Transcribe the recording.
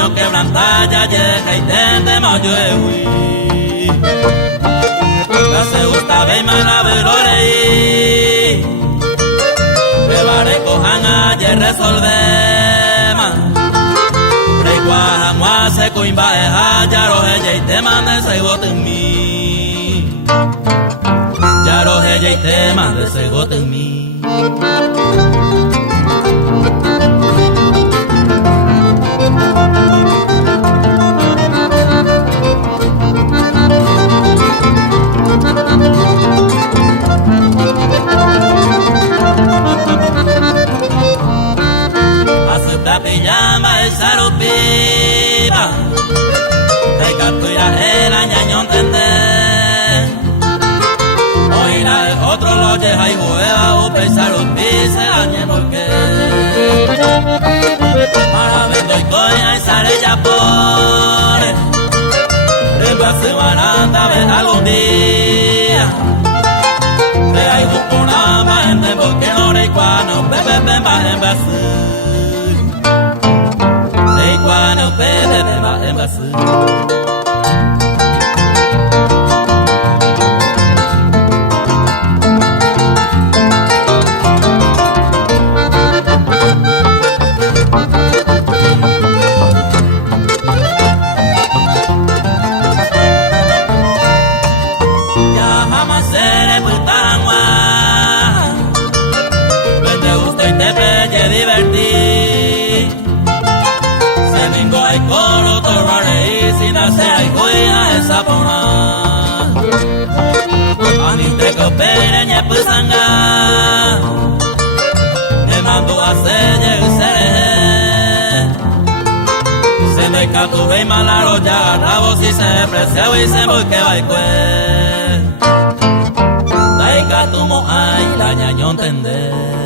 ño quebranta ya llega y tende mayo la se gusta ve mana verore prepare cojan ayer resolvema preguaja mua se coimba ya lo ella y te mande se gote en mí ya lo ella y te mande se gote en mí. Pijama el sarupiba de captura el añañón tende oíra el otro lo deja y juega upe el sarupi se dañe porque para vendo y coña y sale ya por se van a andar algún día de ahí busco una más porque no le cuano bebe más en Brasil cuando bebe va en Brasil. Ya jamás seré putarán más, pues te gusto y te pelle divertir. Hay coro torrare y sin hacer hay cuida esa pona a mi te coopere ñe pusanga me mando a hacer se me catuve y malaro ya agarrabo si se preciaba y se voy que va y cue la catumo ay la ñañón tender